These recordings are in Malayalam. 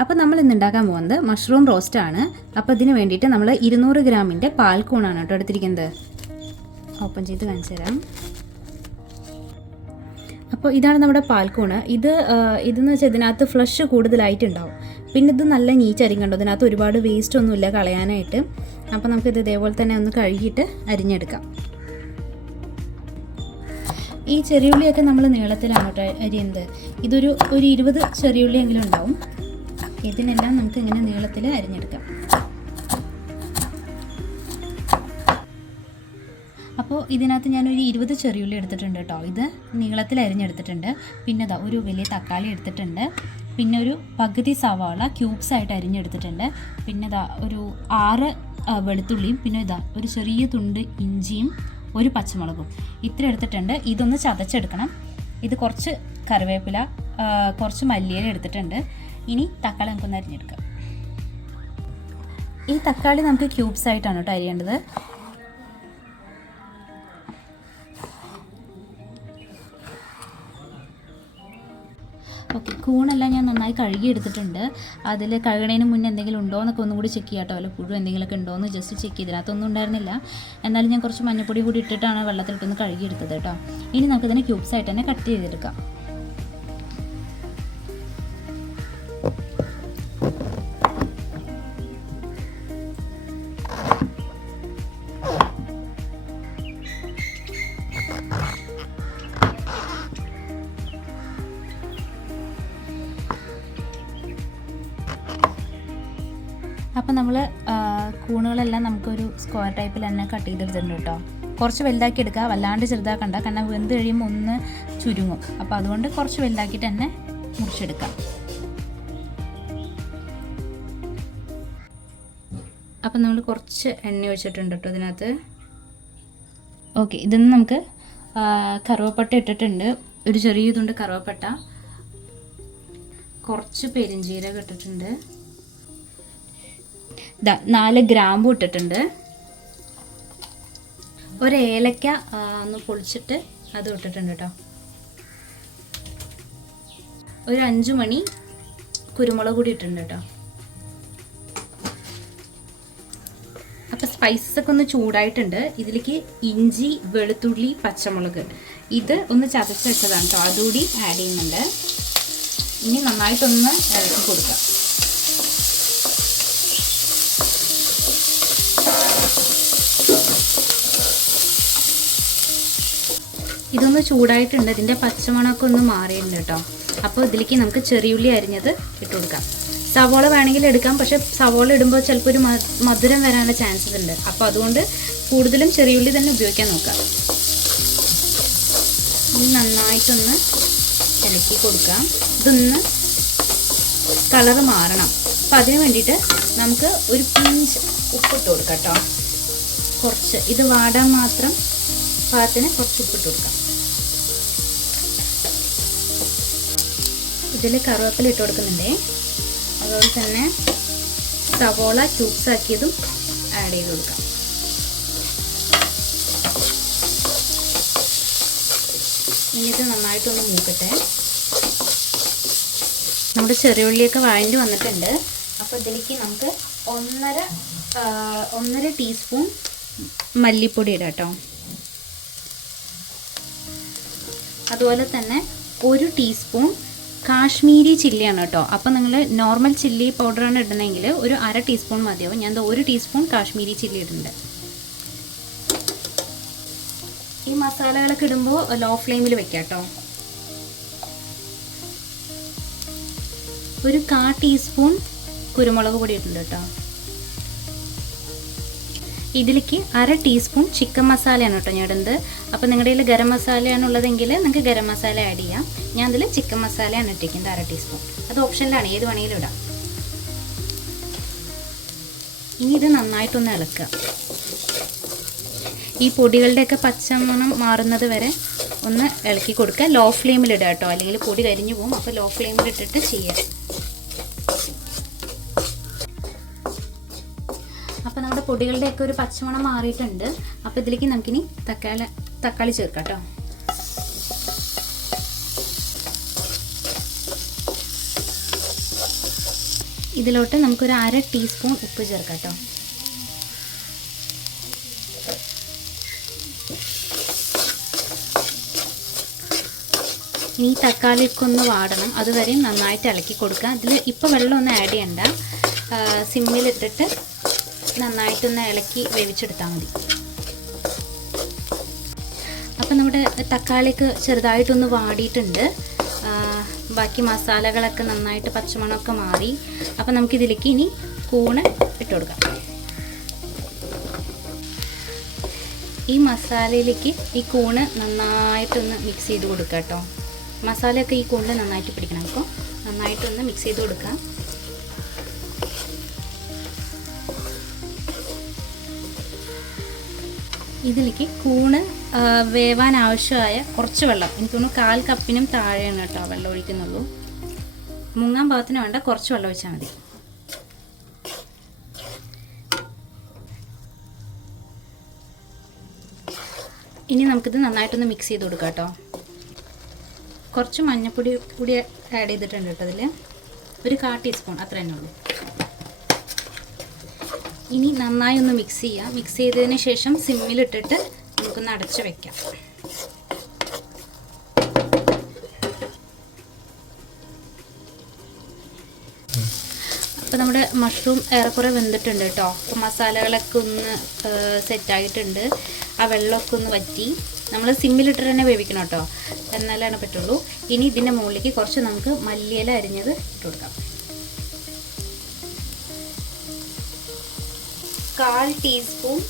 അപ്പോൾ നമ്മൾ ഇന്ന് ഉണ്ടാക്കാൻ പോകുന്നത് മഷ്റൂം റോസ്റ്റ് ആണ്. അപ്പോൾ ഇതിന് വേണ്ടിയിട്ട് നമ്മൾ ഇരുന്നൂറ് ഗ്രാമിന്റെ പാൽക്കൂണാണ് കേട്ടോ എടുത്തിരിക്കുന്നത്. ഓപ്പൺ ചെയ്ത് കാണിച്ചു തരാം അപ്പോൾ ഇതാണ് നമ്മുടെ പാൽക്കൂണ്. ഇത് ഇതെന്ന് വെച്ചാൽ ഇതിനകത്ത് ഫ്ലഷ് കൂടുതലായിട്ടുണ്ടാവും. പിന്നെ ഇത് നല്ല നീറ്റ് നീച്ചരിക്കണ്ടോ ഇതിനകത്ത് ഒരുപാട് വേസ്റ്റ് ഒന്നുമില്ല കളയാനായിട്ട്. അപ്പോൾ നമുക്കിത് ഇതേപോലെ തന്നെ ഒന്ന് കഴുകിയിട്ട് അരിഞ്ഞെടുക്കാം. ഈ ചെറിയുള്ളിയൊക്കെ നമ്മൾ നീളത്തിലാണ് കേട്ടോ അരിയുന്നത്. ഇതൊരു ഒരു ഇരുപത് ചെറിയുള്ളിയെങ്കിലും ഉണ്ടാവും. ഇതിനെല്ലാം നമുക്ക് ഇങ്ങനെ നീളത്തിൽ അരിഞ്ഞെടുക്കാം. അപ്പോൾ ഇതിനകത്ത് ഞാനൊരു ഇരുപത് ചെറിയുള്ളി എടുത്തിട്ടുണ്ട് കേട്ടോ. ഇത് നീളത്തിൽ അരിഞ്ഞെടുത്തിട്ടുണ്ട്. പിന്നെ ഇതാ ഒരു വലിയ തക്കാളി എടുത്തിട്ടുണ്ട്. പിന്നെ ഒരു പകുതി സവാള ക്യൂബ്സ് ആയിട്ട് അരിഞ്ഞെടുത്തിട്ടുണ്ട്. പിന്നെ ഇതാ ഒരു ആറ് വെളുത്തുള്ളിയും പിന്നെ ഇതാ ഒരു ചെറിയ തുണ്ട് ഇഞ്ചിയും ഒരു പച്ചമുളകും. ഇത്ര എടുത്തിട്ടുണ്ട്. ഇതൊന്ന് ചതച്ചെടുക്കണം. ഇത് കുറച്ച് കറിവേപ്പില കുറച്ച് മല്ലിയില എടുത്തിട്ടുണ്ട്. ഇനി തക്കാളി നമുക്കൊന്ന് അരിഞ്ഞെടുക്കാം. ഈ തക്കാളി നമുക്ക് ക്യൂബ്സ് ആയിട്ടാണ് കേട്ടോ അരിയേണ്ടത്. കൂണെല്ലാം ഞാൻ നന്നായി കഴുകി എടുത്തിട്ടുണ്ട് അതിൽ കഴുകണേന് മുന്നേ എന്തെങ്കിലും ഉണ്ടോ എന്നൊക്കെ ഒന്നും കൂടി ചെക്ക് ചെയ്യാട്ടോ. വല്ല പുഴു എന്തെങ്കിലുമൊക്കെ ഉണ്ടോ എന്ന് ജസ്റ്റ് ചെക്ക് ചെയ്തിനകത്തൊന്നും ഉണ്ടായിരുന്നില്ല. എന്നാലും ഞാൻ കുറച്ച് മഞ്ഞപ്പൊടി കൂടി ഇട്ടിട്ടാണ് വെള്ളത്തിലിട്ടൊന്ന് കഴുകി എടുത്തത് കേട്ടോ. ഇനി നമുക്കിതിനെ ക്യൂബ്സ് ആയിട്ട് തന്നെ കട്ട് ചെയ്തെടുക്കാം. അപ്പം നമ്മൾ കൂണുകളെല്ലാം നമുക്കൊരു സ്ക്വയർ ടൈപ്പിൽ തന്നെ കട്ട് ചെയ്തെടുത്തിട്ടുണ്ട് കേട്ടോ കുറച്ച് വലുതാക്കി എടുക്കുക വല്ലാണ്ട് ചെറുതാക്കണ്ട. കാരണം വെന്ത് കഴിയുമ്പോൾ ഒന്ന് ചുരുങ്ങും. അപ്പോൾ അതുകൊണ്ട് കുറച്ച് വലുതാക്കിയിട്ട് തന്നെ മുറിച്ചെടുക്കാം. അപ്പം നമ്മൾ കുറച്ച് എണ്ണ ഒഴിച്ചിട്ടുണ്ട് കേട്ടോ ഇതിനകത്ത്. ഓക്കെ ഇതിന്ന് നമുക്ക് കറുവപ്പട്ട ഇട്ടിട്ടുണ്ട്. ഒരു ചെറിയ ഇതുണ്ട് കറുവപ്പട്ട. കുറച്ച് പെരിഞ്ചീരകം ഇട്ടിട്ടുണ്ട്. നാല് ഗ്രാമ്പു ഇട്ടിട്ടുണ്ട്. ഒരു ഏലക്ക ഒന്ന് പൊളിച്ചിട്ട് അത് ഇട്ടിട്ടുണ്ട് കേട്ടോ. ഒരു അഞ്ചു മണി കുരുമുളക് കൂടി ഇട്ടിട്ടുണ്ട് കേട്ടോ. അപ്പോൾ സ്പൈസസ് ഒക്കെ ഒന്ന് ചൂടായിട്ടുണ്ട്. ഇതിലേക്ക് ഇഞ്ചി വെളുത്തുള്ളി പച്ചമുളക്. ഇത് ഒന്ന് ചതച്ച് വെച്ചതാണ് കേട്ടോ. അതുകൂടി ആഡ് ചെയ്യുന്നുണ്ട്. ഇനി നന്നായിട്ടൊന്ന് ഇളക്കി കൊടുക്കാം. ഇതൊന്ന് ചൂടായിട്ടുണ്ട്. ഇതിന്റെ പച്ചമണമൊക്കെ ഒന്ന് മാറിയിട്ടുണ്ട് കേട്ടോ. അപ്പോൾ ഇതിലേക്ക് നമുക്ക് ചെറിയുള്ളി അരിഞ്ഞത് ഇട്ട് കൊടുക്കാം. സവോള വേണമെങ്കിൽ എടുക്കാം. പക്ഷേ സവോള ഇടുമ്പോൾ ചിലപ്പോൾ ഒരു മധുരം വരാനുള്ള ചാൻസസ് ഉണ്ട്. അപ്പോൾ അതുകൊണ്ട് കൂടുതലും ചെറിയുള്ളി തന്നെ ഉപയോഗിക്കാൻ നോക്കാം. നന്നായിട്ടൊന്ന് ഇളക്കി കൊടുക്കാം. ഇതൊന്ന് കളറ് മാറണം. അപ്പം അതിന് വേണ്ടിയിട്ട് നമുക്ക് ഒരു പിഞ്ച് ഉപ്പിട്ട് കൊടുക്കാം കേട്ടോ. കുറച്ച്. ഇത് വാടാൻ മാത്രം പാകത്തിന് കുറച്ച് ഉപ്പിട്ട് കൊടുക്കാം. ഇതിൽ കറിവേപ്പില ഇട്ട് കൊടുക്കുന്നുണ്ടേ. അതുപോലെ തന്നെ സവോള ക്യൂബ്സ് ആക്കിയതും ആഡ് ചെയ്ത് കൊടുക്കാം. ഇനിയത് നന്നായിട്ടൊന്ന് മൂക്കട്ടെ. നമ്മുടെ ചെറിയുള്ളിയൊക്കെ വഴണ്ടി വന്നിട്ടുണ്ട്. അപ്പോൾ ഇതിലേക്ക് നമുക്ക് ഒന്നര ഒന്നര ടീസ്പൂൺ മല്ലിപ്പൊടി ഇടാം കേട്ടോ. അതുപോലെ തന്നെ ഒരു ടീസ്പൂൺ കാശ്മീരി ചില്ലിയാണ് കേട്ടോ. അപ്പോൾ നിങ്ങൾ നോർമൽ ചില്ലി പൗഡറാണ് ഇടുന്നതെങ്കിൽ ഒരു അര ടീസ്പൂൺ മതിയാവും. ഞാൻ ഒരു ടീസ്പൂൺ കാശ്മീരി ചില്ലി ഇടുന്നുണ്ട്. ഈ മസാലകളൊക്കെ ഇടുമ്പോൾ ലോ ഫ്ലെയിമിൽ വെക്കാം കേട്ടോ. ഒരു കാ ടീസ്പൂൺ കുരുമുളക് പൊടി ഇട്ടുണ്ട് കേട്ടോ. ഇതിലേക്ക് അര ടീസ്പൂൺ ചിക്കൻ മസാലയാണ് കേട്ടോ ഞാൻ ഇടുന്നത്. അപ്പോൾ നിങ്ങളുടെ കയ്യിൽ ഗരം മസാലയാണ് ഉള്ളതെങ്കിൽ നിങ്ങൾക്ക് ഗരം മസാല ആഡ് ചെയ്യാം. ഞാൻ അതിൽ ചിക്കൻ മസാലയാണ് ഇട്ടിരിക്കുന്നത് അര ടീസ്പൂൺ അത് ഓപ്ഷനിലാണ് ഏത് വേണമെങ്കിലും ഇടാം. ഇനി ഇത് നന്നായിട്ടൊന്ന് ഇളക്കുക. ഈ പൊടികളുടെയൊക്കെ പച്ചമണം മാറുന്നത് വരെ ഒന്ന് ഇളക്കി കൊടുക്കുക. ലോ ഫ്ലെയിമിൽ ഇടുക കേട്ടോ. അല്ലെങ്കിൽ പൊടി കരിഞ്ഞു പോകും. അപ്പോൾ ലോ ഫ്ലെയിമിൽ ഇട്ടിട്ട് ചെയ്യാം. അപ്പോൾ നമ്മുടെ പൊടികളുടെയൊക്കെ ഒരു പച്ചമണം മാറിയിട്ടുണ്ട്. അപ്പോൾ ഇതിലേക്ക് നമുക്കിനി തക്കാളി തക്കാളി ചേർക്കാം കേട്ടോ. ഇതിലോട്ട് നമുക്കൊരു അര ടീസ്പൂൺ ഉപ്പ് ചേർക്കാം കേട്ടോ. ഇനി തക്കാളിക്കൊന്ന് വാടണം. അതുവരെയും നന്നായിട്ട് ഇളക്കി കൊടുക്കുക. അതിൽ ഇപ്പോൾ വെള്ളമൊന്നും ആഡ് ചെയ്യണ്ട. സിമ്മിലിട്ടിട്ട് നന്നായിട്ടൊന്ന് ഇളക്കി വേവിച്ചെടുത്താൽ മതി. അപ്പം നമ്മുടെ തക്കാളിക്ക് ചെറുതായിട്ടൊന്ന് വാടിയിട്ടുണ്ട്. ബാക്കി മസാലകളൊക്കെ നന്നായിട്ട് പച്ചമണമൊക്കെ മാറി. അപ്പം നമുക്കിതിലേക്ക് ഇനി കൂണ് ഇട്ട് കൊടുക്കാം. ഈ മസാലയിലേക്ക് ഈ കൂണ് നന്നായിട്ടൊന്ന് മിക്സ് ചെയ്ത് കൊടുക്കുക കേട്ടോ. മസാലയൊക്കെ ഈ കൂണിൽ നന്നായിട്ട് പിടിക്കണം അപ്പോൾ നന്നായിട്ടൊന്ന് മിക്സ് ചെയ്ത് കൊടുക്കാം. ഇതിലേക്ക് കൂണ് വേവാൻ ആവശ്യമായ കുറച്ച് വെള്ളം. എനിക്ക് തോന്നുന്നു കാൽ കപ്പിനും താഴെയാണ് കേട്ടോ വെള്ളം ഒഴിക്കുന്നുള്ളൂ. മുങ്ങാൻ പാകത്തിന് വേണ്ട കുറച്ച് വെള്ളം ഒഴിച്ചാൽ മതി. ഇനി നമുക്കിത് നന്നായിട്ടൊന്ന് മിക്സ് ചെയ്ത് കൊടുക്കാം കേട്ടോ. കുറച്ച് മഞ്ഞപ്പൊടി കൂടി ആഡ് ചെയ്തിട്ടുണ്ട് കേട്ടോ അതിൽ ഒരു കാ ടീസ്പൂൺ അത്ര തന്നെ ഉള്ളൂ. ഇനി നന്നായി ഒന്ന് മിക്സ് ചെയ്യാം. മിക്സ് ചെയ്തതിന് ശേഷം സിമ്മിലിട്ടിട്ട് നമുക്കൊന്ന് അടച്ചു വെക്കാം. അപ്പോൾ നമ്മുടെ മഷ്റൂം ഏറെക്കുറെ വെന്തിട്ടുണ്ട് കേട്ടോ അപ്പോൾ മസാലകളൊക്കെ ഒന്ന് സെറ്റായിട്ടുണ്ട് ആ വെള്ളമൊക്കെ ഒന്ന് വറ്റി. നമ്മൾ സിമ്മിലിട്ട് തന്നെ വേവിക്കണം കേട്ടോ എന്നാലാണ് പറ്റുള്ളൂ. ഇനി ഇതിന്റെ മുകളിലേക്ക് കുറച്ച് നമുക്ക് മല്ലിയില അരിഞ്ഞത് ഇട്ട് കൊടുക്കാം. കാൽ ടീസ്പൂൺ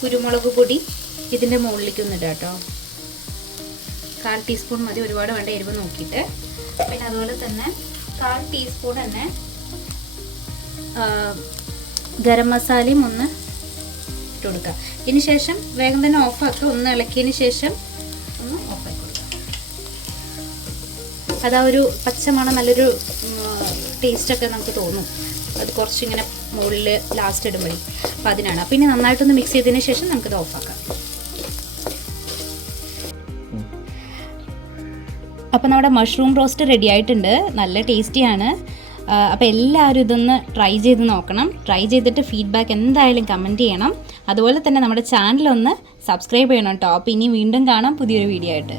കുരുമുളക് പൊടി ഇതിന്റെ മുകളിലേക്ക് ഒന്നിടാം കേട്ടോ. കാൽ ടീസ്പൂൺ മതി ഒരുപാട് വേണ്ട എരിവ് നോക്കിയിട്ട്. പിന്നെ അതുപോലെ തന്നെ കാൽ ടീസ്പൂൺ തന്നെ ഗരം മസാലയും ഒന്ന് ഇട്ട് കൊടുക്കുക ഇതിന് ശേഷം വേഗം തന്നെ ഓഫാക്കുക ഒന്ന് ഇളക്കിയതിന് ശേഷം ഒന്ന് ഓഫാക്കി കൊടുക്കുക അതാ ഒരു പച്ചമണം നല്ലൊരു ടേസ്റ്റൊക്കെ നമുക്ക് തോന്നും. അത് കുറച്ചിങ്ങനെ മുകളിൽ ലാസ്റ്റ് ഇടുമ്പോഴേ. അപ്പോൾ അതിനാണ്. അപ്പോൾ ഇനി നന്നായിട്ടൊന്ന് മിക്സ് ചെയ്തതിന് ശേഷം നമുക്കിത് ഓഫാക്കാം അപ്പോൾ നമ്മുടെ മഷ്റൂം റോസ്റ്റ് റെഡി ആയിട്ടുണ്ട്. നല്ല ടേസ്റ്റിയാണ് അപ്പോൾ എല്ലാവരും ഇതൊന്ന് ട്രൈ ചെയ്ത് നോക്കണം. ട്രൈ ചെയ്തിട്ട് ഫീഡ്ബാക്ക് എന്തായാലും കമന്റ് ചെയ്യണം. അതുപോലെ തന്നെ നമ്മുടെ ചാനലൊന്ന് സബ്സ്ക്രൈബ് ചെയ്യണം കേട്ടോ അപ്പോൾ ഇനി വീണ്ടും കാണാം പുതിയൊരു വീഡിയോ ആയിട്ട്.